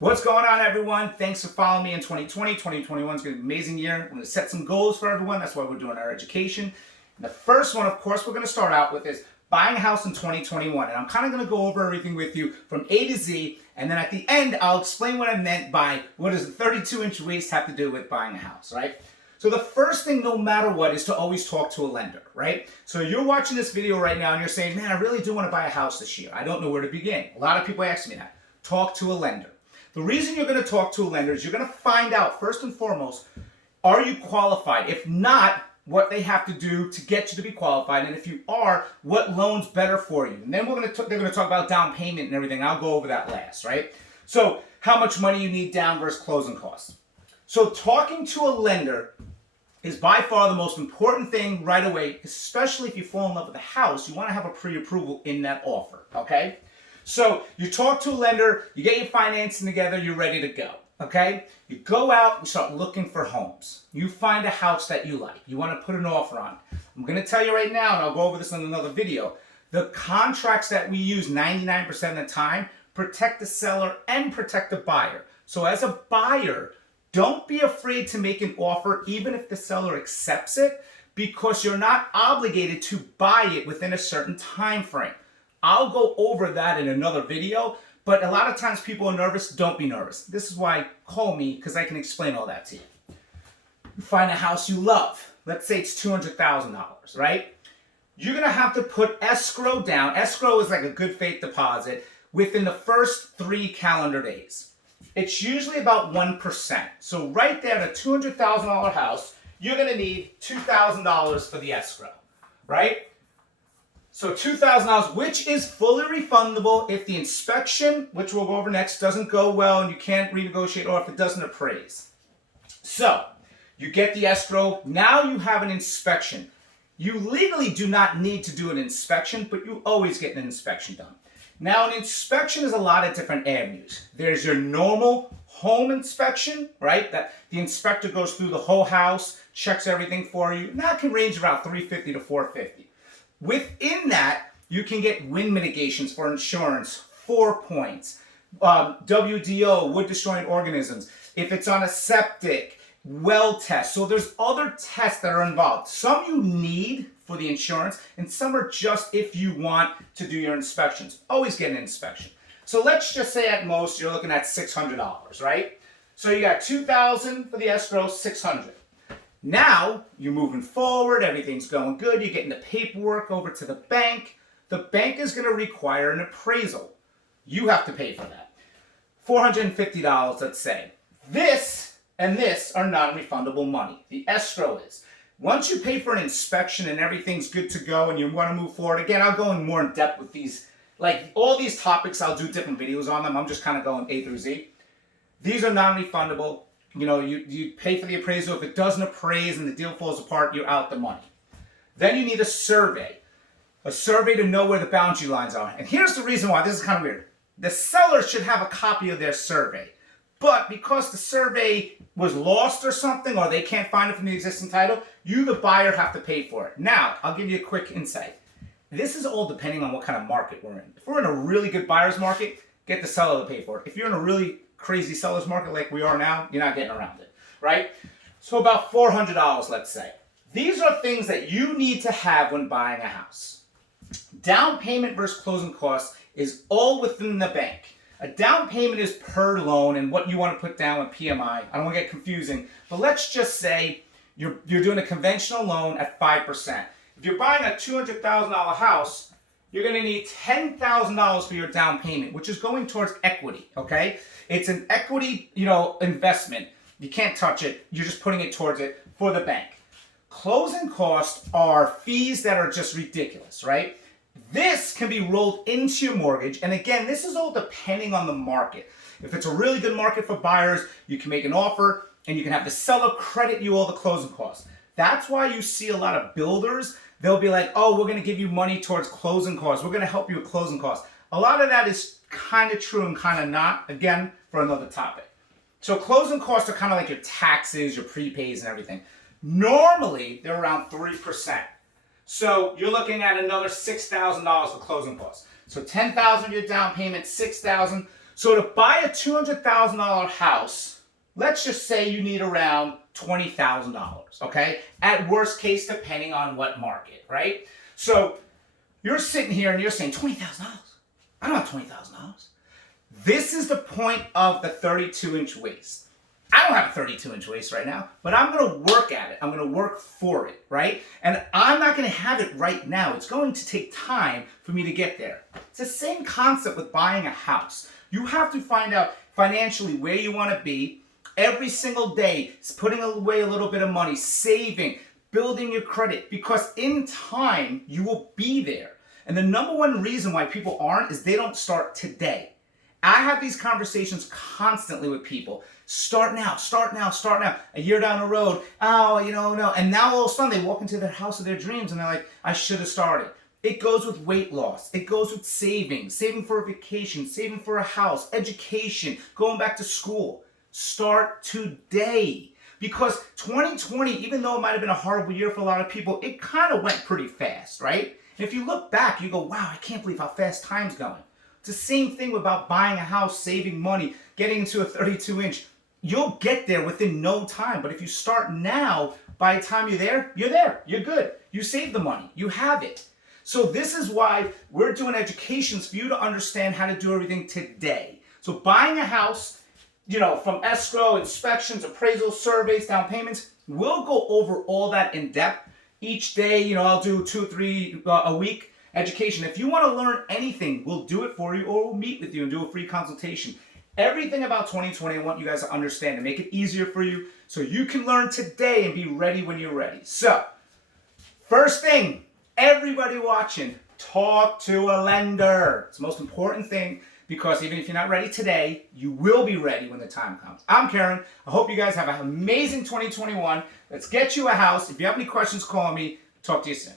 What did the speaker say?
What's going on, everyone? Thanks for following me in 2020. 2021 is going to be an amazing year. We're going to set some goals for everyone. That's why we're doing our education. And the first one, of course, we're going to start out with is buying a house in 2021. And I'm kind of going to go over everything with you from A to Z. And then at the end, I'll explain what I meant by what does the 32-inch waist have to do with buying a house, right? So the first thing, no matter what, is to always talk to a lender, right? So you're watching this video right now and you're saying, man, I really do want to buy a house this year. I don't know where to begin. A lot of people ask me that. Talk to a lender. The reason you're going to talk to a lender is you're going to find out, first and foremost, are you qualified? If not, what they have to do to get you to be qualified. And if you are, what loan's better for you? And then they're going to talk about down payment and everything. I'll go over that last, right? So how much money you need down versus closing costs. So talking to a lender is by far the most important thing right away, especially if you fall in love with a house. You want to have a pre-approval in that offer, okay? So you talk to a lender, you get your financing together, you're ready to go, okay? You go out and start looking for homes. You find a house that you like. You want to put an offer on. I'm going to tell you right now, and I'll go over this in another video, the contracts that we use 99% of the time protect the seller and protect the buyer. So as a buyer, don't be afraid to make an offer even if the seller accepts it, because you're not obligated to buy it within a certain time frame. I'll go over that in another video, but a lot of times people are nervous. Don't be nervous. This is why call me, because I can explain all that to you. You find a house you love. Let's say it's $200,000, right? You're going to have to put escrow down. Escrow is like a good faith deposit within the first 3 calendar days. It's usually about 1%. So right there, in a $200,000 house, you're going to need $2,000 for the escrow, right? So $2,000, which is fully refundable if the inspection, which we'll go over next, doesn't go well and you can't renegotiate, or if it doesn't appraise. So you get the escrow. Now you have an inspection. You legally do not need to do an inspection, but you always get an inspection done. Now, an inspection is a lot of different avenues. There's your normal home inspection, right? That the inspector goes through the whole house, checks everything for you. And that can range around $350 to $450. Within that, you can get wind mitigations for insurance, 4 points, WDO, wood destroying organisms, if it's on a septic, well test. So there's other tests that are involved. Some you need for the insurance, and some are just if you want to do your inspections. Always get an inspection. So let's just say at most you're looking at $600, right? So you got $2,000 for the escrow, $600. Now, you're moving forward, everything's going good, you're getting the paperwork over to the bank. The bank is going to require an appraisal. You have to pay for that. $450, let's say. This and this are non-refundable money. The escrow is. Once you pay for an inspection and everything's good to go and you want to move forward, again, I'll go in more in depth with these. Like all these topics, I'll do different videos on them. I'm just kind of going A through Z. These are non-refundable. You know, you pay for the appraisal. If it doesn't appraise and the deal falls apart, you're out the money. Then you need a survey to know where the boundary lines are. And here's the reason why. This is kind of weird. The seller should have a copy of their survey. But because the survey was lost or something, or they can't find it from the existing title, you, the buyer, have to pay for it. Now, I'll give you a quick insight. This is all depending on what kind of market we're in. If we're in a really good buyer's market, get the seller to pay for it. If you're in a really crazy seller's market like we are now, you're not getting around it, right? So about $400, let's say. These are things that you need to have when buying a house. Down payment versus closing costs is all within the bank. A down payment is per loan and what you want to put down with PMI. I don't want to get confusing, but let's just say you're doing a conventional loan at 5%. If you're buying a $200,000 house, you're going to need $10,000 for your down payment, which is going towards equity, okay? It's an equity, investment. You can't touch it. You're just putting it towards it for the bank. Closing costs are fees that are just ridiculous, right? This can be rolled into your mortgage. And again, this is all depending on the market. If it's a really good market for buyers, you can make an offer and you can have the seller credit you all the closing costs. That's why you see a lot of builders. They'll be like, oh, we're going to give you money towards closing costs. We're going to help you with closing costs. A lot of that is kind of true and kind of not. Again, for another topic. So closing costs are kind of like your taxes, your prepays, and everything. Normally, they're around 3%. So you're looking at another $6,000 for closing costs. So $10,000 your down payment, $6,000. So to buy a $200,000 house, let's just say you need around $20,000, okay? At worst case, depending on what market, right? So you're sitting here and you're saying, $20,000? I don't have $20,000. This is the point of the 32-inch waist. I don't have a 32-inch waist right now, but I'm going to work at it. I'm going to work for it, right? And I'm not going to have it right now. It's going to take time for me to get there. It's the same concept with buying a house. You have to find out financially where you want to be every single day, putting away a little bit of money, saving, building your credit, because in time, you will be there. And the number one reason why people aren't is they don't start today. I have these conversations constantly with people. Start now, start now, start now. A year down the road, oh, no. And now all of a sudden they walk into their house of their dreams and they're like, I should have started. It goes with weight loss. It goes with saving for a vacation, saving for a house, education, going back to school. Start today. Because 2020, even though it might have been a horrible year for a lot of people, it kind of went pretty fast, right? And if you look back, you go, wow, I can't believe how fast time's going. It's the same thing about buying a house, saving money, getting into a 32-inch. You'll get there within no time. But if you start now, by the time you're there, you're good. You save the money. You have it. So this is why we're doing educations for you to understand how to do everything today. So buying a house, from escrow, inspections, appraisals, surveys, down payments, we'll go over all that in depth. Each day, I'll do 2 or 3 a week education. If you want to learn anything, we'll do it for you, or we'll meet with you and do a free consultation. Everything about 2020, I want you guys to understand and make it easier for you so you can learn today and be ready when you're ready. So, first thing, everybody watching, talk to a lender. It's the most important thing, because even if you're not ready today, you will be ready when the time comes. I'm Kerin. I hope you guys have an amazing 2021. Let's get you a house. If you have any questions, call me. Talk to you soon.